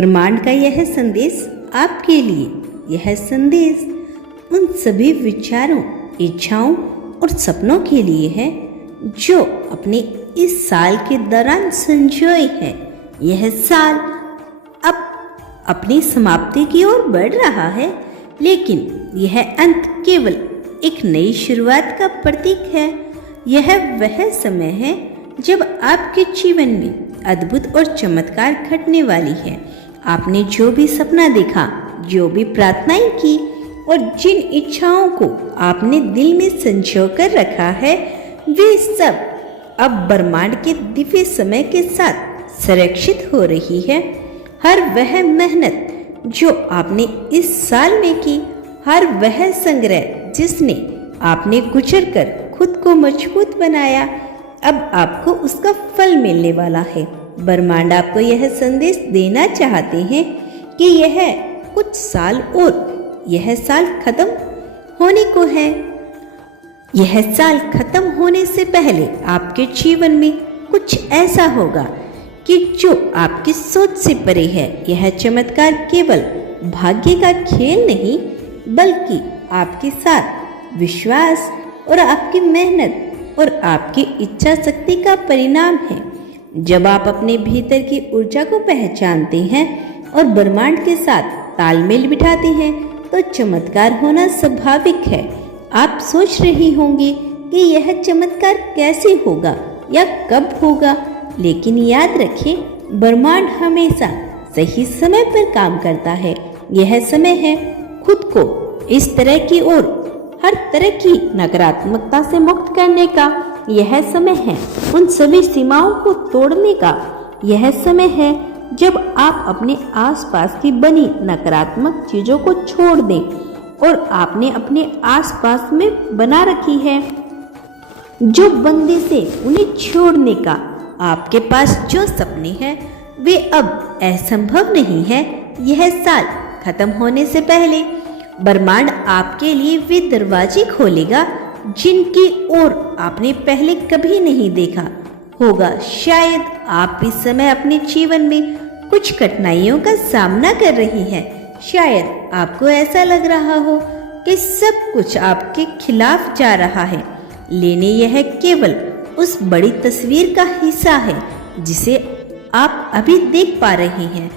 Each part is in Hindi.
ब्रह्मांड का यह संदेश आपके लिए, यह संदेश उन सभी विचारों, इच्छाओं और सपनों के लिए है जो अपने इस साल के दौरान संजोए हैं। यह साल अब अपनी समाप्ति की ओर बढ़ रहा है, लेकिन यह अंत केवल एक नई शुरुआत का प्रतीक है। यह वह समय है जब आपके जीवन में अद्भुत और चमत्कार घटने वाली है। आपने जो भी सपना देखा, जो भी प्रार्थनाएं की और जिन इच्छाओं को आपने दिल में संजो कर रखा है, वे सब अब ब्रह्मांड के दिव्य समय के साथ संरक्षित हो रही है। हर वह मेहनत जो आपने इस साल में की, हर वह संग्रह जिसने आपने गुजर कर खुद को मजबूत बनाया, अब आपको उसका फल मिलने वाला है। ब्रह्मांड आपको यह संदेश देना चाहते हैं कि यह कुछ साल और यह साल खत्म होने को है। यह साल खत्म होने से पहले आपके जीवन में कुछ ऐसा होगा कि जो आपकी सोच से परे है। यह चमत्कार केवल भाग्य का खेल नहीं, बल्कि आपके साथ विश्वास और आपकी मेहनत और आपकी इच्छा शक्ति का परिणाम है। जब आप अपने भीतर की ऊर्जा को पहचानते हैं और ब्रह्मांड के साथ तालमेल बिठाते हैं, तो चमत्कार होना स्वाभाविक है। आप सोच रही होंगी कि यह चमत्कार कैसे होगा या कब होगा, लेकिन याद रखें, ब्रह्मांड हमेशा सही समय पर काम करता है। यह समय है खुद को इस तरह की ओर हर तरह की नकारात्मकता से मुक्त करने का। यह समय है उन सभी सीमाओं को तोड़ने का। यह समय है जब आप अपने आसपास की बनी नकारात्मक चीजों को छोड़ दें और आपने अपने आसपास में बना रखी है जो बंदी से उन्हें छोड़ने का। आपके पास जो सपने हैं वे अब असंभव नहीं है। यह साल खत्म होने से पहले ब्रह्मांड आपके लिए वे दरवाजे खोलेगा जिनकी ओर आपने पहले कभी नहीं देखा होगा। शायद आप इस समय अपने जीवन में कुछ कठिनाइयों का सामना कर रही हैं। शायद आपको ऐसा लग रहा हो कि सब कुछ आपके खिलाफ जा रहा है, लेकिन यह केवल उस बड़ी तस्वीर का हिस्सा है जिसे आप अभी देख पा रही हैं।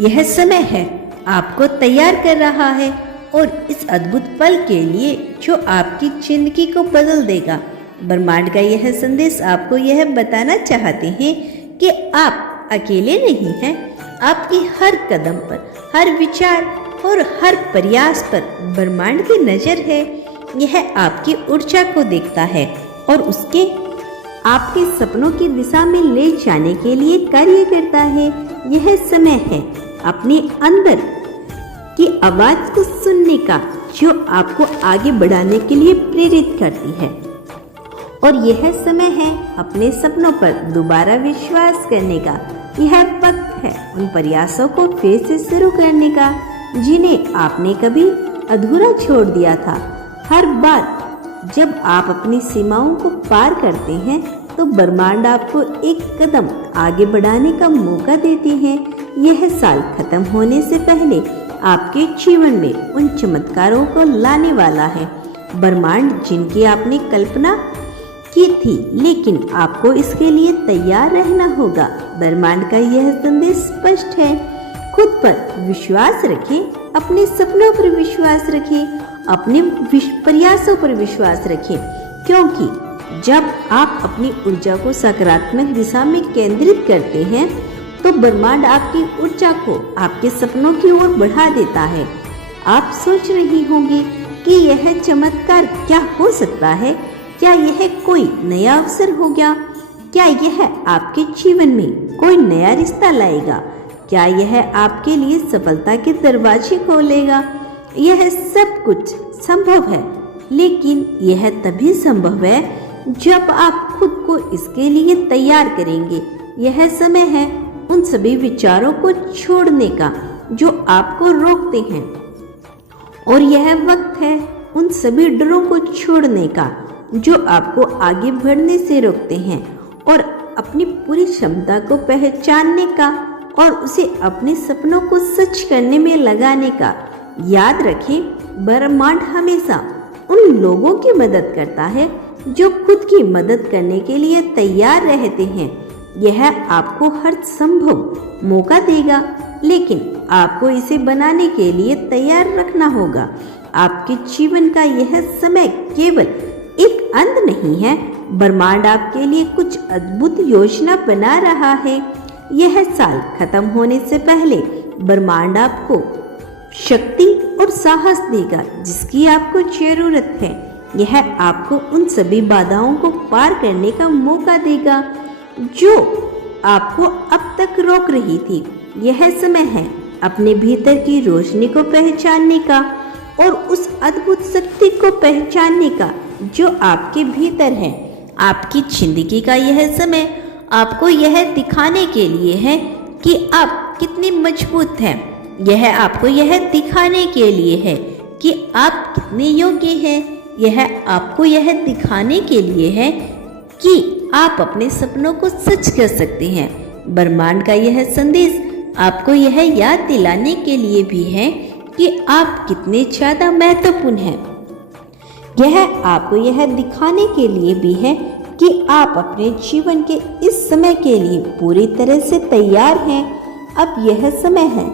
यह समय है आपको तैयार कर रहा है और इस अद्भुत पल के लिए जो आपकी जिंदगी को बदल देगा। ब्रह्मांड का यह संदेश आपको यह बताना चाहते हैं कि आप अकेले नहीं हैं। आपकी हर कदम पर, हर विचार और हर प्रयास पर ब्रह्मांड की नजर है। यह आपकी ऊर्जा को देखता है और उसके आपके सपनों की दिशा में ले जाने के लिए कार्य करता है। यह समय है अपने अंदर की आवाज को सुनने का जो आपको आगे बढ़ाने के लिए प्रेरित करती है, और यह समय है अपने सपनों पर दोबारा विश्वास करने का। यह वक्त है उन प्रयासों को फिर से शुरू करने का जिन्हें आपने कभी अधूरा छोड़ दिया था। हर बार जब आप अपनी सीमाओं को पार करते हैं तो ब्रह्मांड आपको एक कदम आगे बढ़ाने का मौका देते हैं। यह साल खत्म होने से पहले आपके जीवन में उन चमत्कारों को लाने वाला है। ब्रह्मांड जिनकी आपने कल्पना की थी, लेकिन आपको इसके लिए तैयार रहना होगा। ब्रह्मांड का यह संदेश स्पष्ट है, खुद पर विश्वास रखें, अपने सपनों पर विश्वास रखें, अपने प्रयासों पर विश्वास रखें, क्योंकि जब आप अपनी ऊर्जा को सकारात्मक दिशा में केंद्रित करते हैं तो ब्रह्मांड आपकी ऊर्जा को आपके सपनों की ओर बढ़ा देता है। आप सोच रही होंगी कि यह चमत्कार क्या हो सकता है? क्या यह कोई नया अवसर हो गया? क्या यह आपके जीवन में कोई नया रिश्ता लाएगा? क्या यह आपके लिए सफलता के दरवाजे खोलेगा? यह सब कुछ संभव है, लेकिन यह तभी संभव है जब आप खुद को इसके लिए तैयार करेंगे। यह समय है उन सभी विचारों को छोड़ने का जो आपको रोकते हैं, और यह वक्त है उन सभी डरों को छोड़ने का जो आपको आगे बढ़ने से रोकते हैं, और अपनी पूरी क्षमता को पहचानने का और उसे अपने सपनों को सच करने में लगाने का। याद रखें, ब्रह्मांड हमेशा उन लोगों की मदद करता है जो खुद की मदद करने के लिए तैयार रहते हैं। यह आपको हर संभव मौका देगा, लेकिन आपको इसे बनाने के लिए तैयार रखना होगा। आपके जीवन का यह समय केवल एक अंत नहीं है, ब्रह्मांड आपके लिए कुछ अद्भुत योजना बना रहा है। यह साल खत्म होने से पहले ब्रह्मांड आपको शक्ति और साहस देगा जिसकी आपको जरूरत है। यह आपको उन सभी बाधाओं को पार करने का मौका देगा जो आपको अब तक रोक रही थी। यह समय है अपने भीतर की रोशनी को पहचानने का और उस अद्भुत शक्ति को पहचानने का जो आपके भीतर है। आपकी जिंदगी का यह समय आपको यह दिखाने के लिए है कि आप कितने मजबूत हैं। यह आपको यह दिखाने के लिए है कि आप कितने योग्य हैं। यह आपको यह दिखाने के लिए है कि आप अपने सपनों को सच कर सकते हैं। ब्रह्मांड का यह संदेश आपको यह याद दिलाने के लिए भी है कि आप कितने ज़्यादा महत्वपूर्ण हैं। यह आपको यह दिखाने के लिए भी है कि आप अपने जीवन के इस समय के लिए पूरी तरह से तैयार हैं। अब यह समय है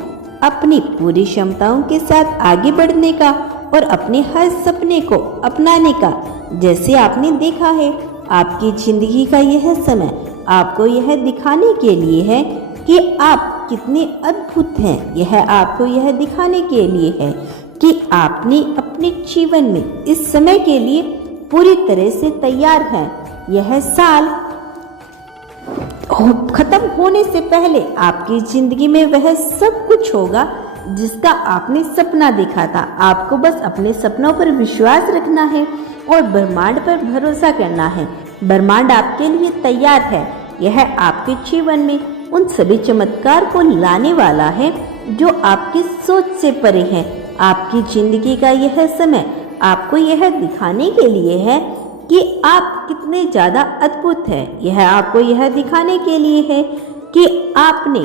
अपनी पूरी क्षमताओं के साथ आगे बढ़ने का और अपने हर सपने को अपनाने का। जैसे आपने देखा है, आपकी जिंदगी का यह समय आपको यह दिखाने के लिए है कि आप कितने अद्भुत हैं। यह आपको यह दिखाने के लिए है कि आपने अपने जीवन में इस समय के लिए पूरी तरह से तैयार हैं। यह साल खत्म होने से पहले आपकी जिंदगी में वह सब कुछ होगा जिसका आपने सपना देखा था। आपको बस अपने सपनों पर विश्वास रखना है और ब्रह्मांड पर भरोसा करना है। ब्रह्मांड आपके लिए तैयार है। यह आपके जीवन में उन सभी चमत्कार को लाने वाला है जो आपकी सोच से परे हैं। आपकी जिंदगी का यह समय आपको यह दिखाने के लिए है कि आप कितने ज़्यादा अद्भुत हैं। यह आपको यह दिखाने के लिए है कि आपने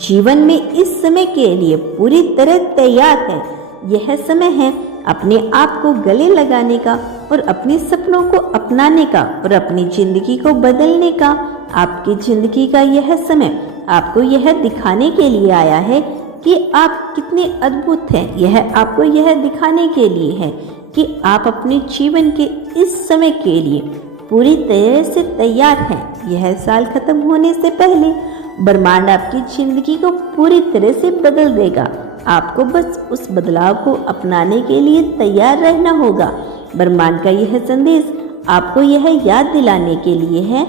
जीवन में इस समय के लिए पूरी तरह तैयार है। यह समय है अपने आप को गले लगाने का और अपने सपनों को अपनाने का और अपनी जिंदगी को बदलने का। आपकी जिंदगी का यह समय आपको यह दिखाने के लिए आया है कि आप कितने अद्भुत हैं। यह आपको यह दिखाने के लिए है कि आप अपने जीवन के इस समय के लिए पूरी तरह से तैयार हैं। यह साल खत्म होने से पहले ब्रह्मांड आपकी जिंदगी को पूरी तरह से बदल देगा। आपको बस उस बदलाव को अपनाने के लिए तैयार रहना होगा। ब्रह्मांड का यह संदेश आपको यह याद दिलाने के लिए है।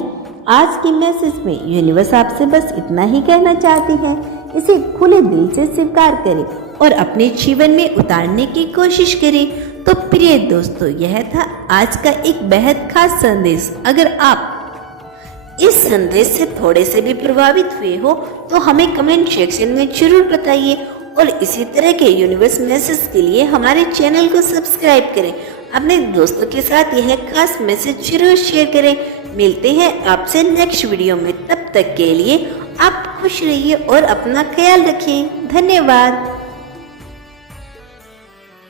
आज के मैसेज में यूनिवर्स आपसे बस इतना ही कहना चाहती है, इसे खुले दिल से स्वीकार करें और अपने जीवन में उतारने की कोशिश करें। तो प्रिय दोस्तों, यह था आज का एक बेहद खास संदेश। अगर आप इस संदेश से थोड़े से भी प्रभावित हुए हो तो हमें कमेंट सेक्शन में जरूर बताइए और इसी तरह के यूनिवर्स मैसेज के लिए हमारे चैनल को सब्सक्राइब करें। अपने दोस्तों के साथ यह खास मैसेज जरूर शेयर करें। मिलते हैं आपसे नेक्स्ट वीडियो में। तब तक के लिए आप खुश रहिए और अपना ख्याल रखें। धन्यवाद।